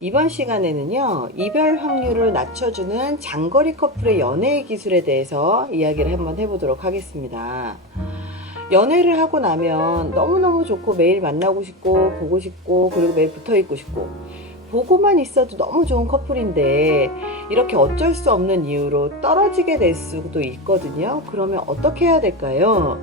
이번 시간에는요, 이별 확률을 낮춰주는 장거리 커플의 연애 기술에 대해서 이야기를 한번 해보도록 하겠습니다. 연애를 하고 나면 너무너무 좋고 매일 만나고 싶고 보고 싶고 그리고 매일 붙어 있고 싶고 보고만 있어도 너무 좋은 커플인데 이렇게 어쩔 수 없는 이유로 떨어지게 될 수도 있거든요. 그러면 어떻게 해야 될까요?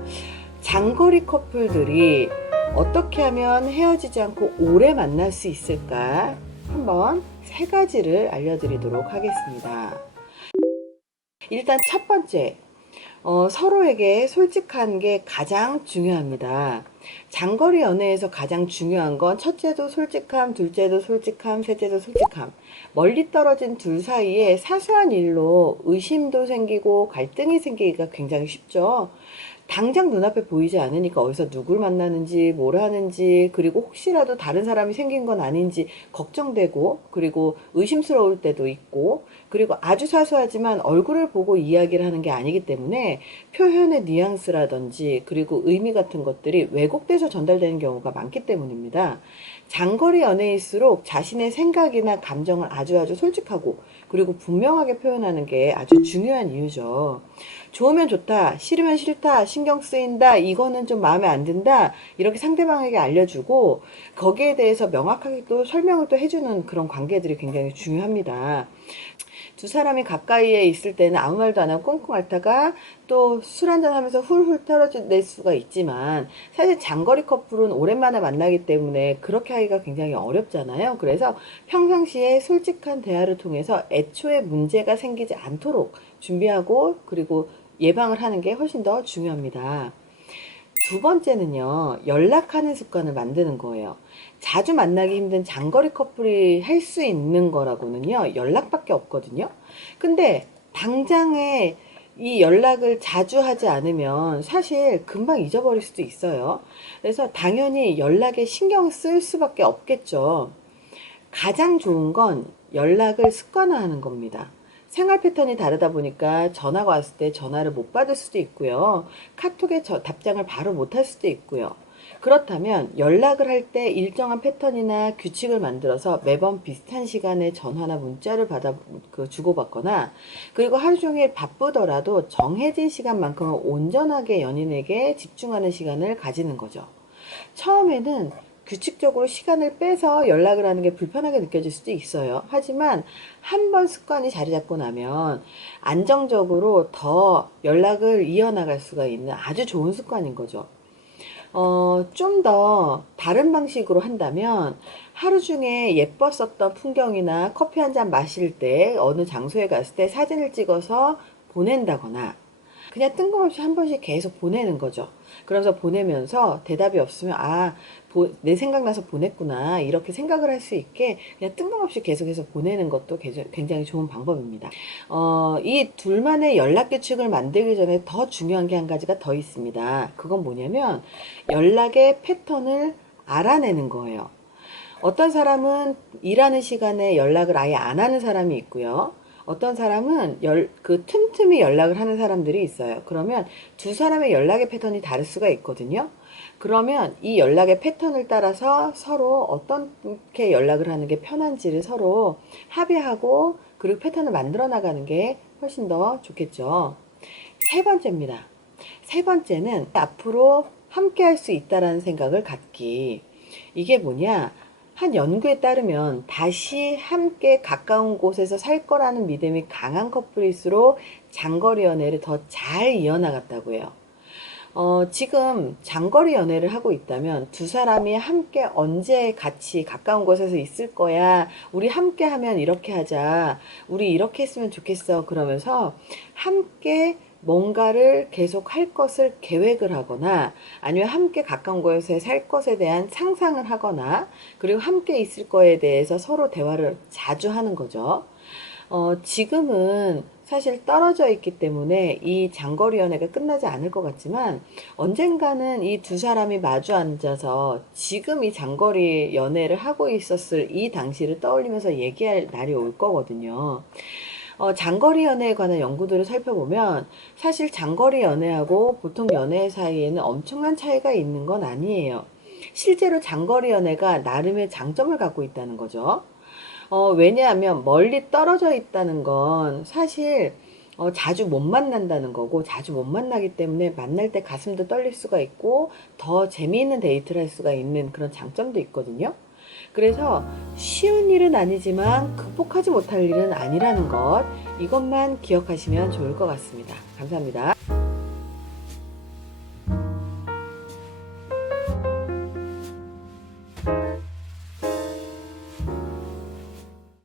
장거리 커플들이 어떻게 하면 헤어지지 않고 오래 만날 수 있을까? 한번 세 가지를 알려드리도록 하겠습니다. 일단 첫 번째, 서로에게 솔직한 게 가장 중요합니다. 장거리 연애에서 가장 중요한 건 첫째도 솔직함, 둘째도 솔직함, 셋째도 솔직함. 멀리 떨어진 둘 사이에 사소한 일로 의심도 생기고 갈등이 생기기가 굉장히 쉽죠. 당장 눈앞에 보이지 않으니까 어디서 누굴 만나는지 뭘 하는지 그리고 혹시라도 다른 사람이 생긴 건 아닌지 걱정되고 그리고 의심스러울 때도 있고 그리고 아주 사소하지만 얼굴을 보고 이야기를 하는 게 아니기 때문에 표현의 뉘앙스라든지 그리고 의미 같은 것들이 왜곡돼서 전달되는 경우가 많기 때문입니다. 장거리 연애일수록 자신의 생각이나 감정을 아주 솔직하고 그리고 분명하게 표현하는 게 아주 중요한 이유죠. 좋으면 좋다, 싫으면 싫다, 신경 쓰인다, 이거는 좀 마음에 안 든다, 이렇게 상대방에게 알려주고 거기에 대해서 명확하게 또 설명을 또 해주는 그런 관계들이 굉장히 중요합니다. 두 사람이 가까이에 있을 때는 아무 말도 안 하고 꽁꽁 앓다가 또 술 한잔 하면서 훌훌 털어낼 수가 있지만 사실 장거리 커플은 오랜만에 만나기 때문에 그렇게 하기가 굉장히 어렵잖아요. 그래서 평상시에 솔직한 대화를 통해서 애초에 문제가 생기지 않도록 준비하고 그리고 예방을 하는 게 훨씬 더 중요합니다. 두 번째는요, 연락하는 습관을 만드는 거예요. 자주 만나기 힘든 장거리 커플이 할 수 있는 거라고는요, 연락밖에 없거든요. 근데 당장에 이 연락을 자주 하지 않으면 사실 금방 잊어버릴 수도 있어요. 그래서 당연히 연락에 신경 쓸 수밖에 없겠죠. 가장 좋은 건 연락을 습관화하는 겁니다. 생활 패턴이 다르다 보니까 전화가 왔을 때 전화를 못 받을 수도 있고요. 카톡에 답장을 바로 못 할 수도 있고요. 그렇다면 연락을 할 때 일정한 패턴이나 규칙을 만들어서 매번 비슷한 시간에 전화나 문자를 주고받거나 그리고 하루 종일 바쁘더라도 정해진 시간만큼은 온전하게 연인에게 집중하는 시간을 가지는 거죠. 처음에는 규칙적으로 시간을 빼서 연락을 하는 게 불편하게 느껴질 수도 있어요. 하지만 한 번 습관이 자리 잡고 나면 안정적으로 더 연락을 이어나갈 수가 있는 아주 좋은 습관인 거죠. 좀 더 다른 방식으로 한다면 하루 중에 예뻤었던 풍경이나 커피 한 잔 마실 때 어느 장소에 갔을 때 사진을 찍어서 보낸다거나 그냥 뜬금없이 한 번씩 계속 보내는 거죠. 그러면서 보내면서 대답이 없으면 내 생각나서 보냈구나 이렇게 생각을 할 수 있게 그냥 뜬금없이 계속해서 보내는 것도 굉장히 좋은 방법입니다. 이 둘만의 연락 규칙을 만들기 전에 더 중요한 게 한 가지가 더 있습니다. 그건 뭐냐면 연락의 패턴을 알아내는 거예요. 어떤 사람은 일하는 시간에 연락을 아예 안 하는 사람이 있고요. 어떤 사람은 틈틈이 연락을 하는 사람들이 있어요. 그러면 두 사람의 연락의 패턴이 다를 수가 있거든요. 그러면 이 연락의 패턴을 따라서 서로 어떻게 연락을 하는 게 편한지를 서로 합의하고 그리고 패턴을 만들어 나가는 게 훨씬 더 좋겠죠. 세 번째입니다. 세 번째는 앞으로 함께 할 수 있다라는 생각을 갖기. 이게 뭐냐? 한 연구에 따르면 다시 함께 가까운 곳에서 살 거라는 믿음이 강한 커플일수록 장거리 연애를 더 잘 이어나갔다고 해요. 지금 장거리 연애를 하고 있다면 두 사람이 함께 언제 같이 가까운 곳에서 있을 거야. 우리 함께 하면 이렇게 하자. 우리 이렇게 했으면 좋겠어. 그러면서 함께 뭔가를 계속 할 것을 계획을 하거나 아니면 함께 가까운 곳에 살 것에 대한 상상을 하거나 그리고 함께 있을 거에 대해서 서로 대화를 자주 하는 거죠. 지금은 사실 떨어져 있기 때문에 이 장거리 연애가 끝나지 않을 것 같지만 언젠가는 이 두 사람이 마주 앉아서 지금 이 장거리 연애를 하고 있었을 이 당시를 떠올리면서 얘기할 날이 올 거거든요. 장거리 연애에 관한 연구들을 살펴보면 사실 장거리 연애하고 보통 연애 사이에는 엄청난 차이가 있는 건 아니에요. 실제로 장거리 연애가 나름의 장점을 갖고 있다는 거죠. 왜냐하면 멀리 떨어져 있다는 건 사실 자주 못 만난다는 거고, 자주 못 만나기 때문에 만날 때 가슴도 떨릴 수가 있고 더 재미있는 데이트를 할 수가 있는 그런 장점도 있거든요. 그래서 쉬운 일은 아니지만 극복하지 못할 일은 아니라는 것, 이것만 기억하시면 좋을 것 같습니다. 감사합니다.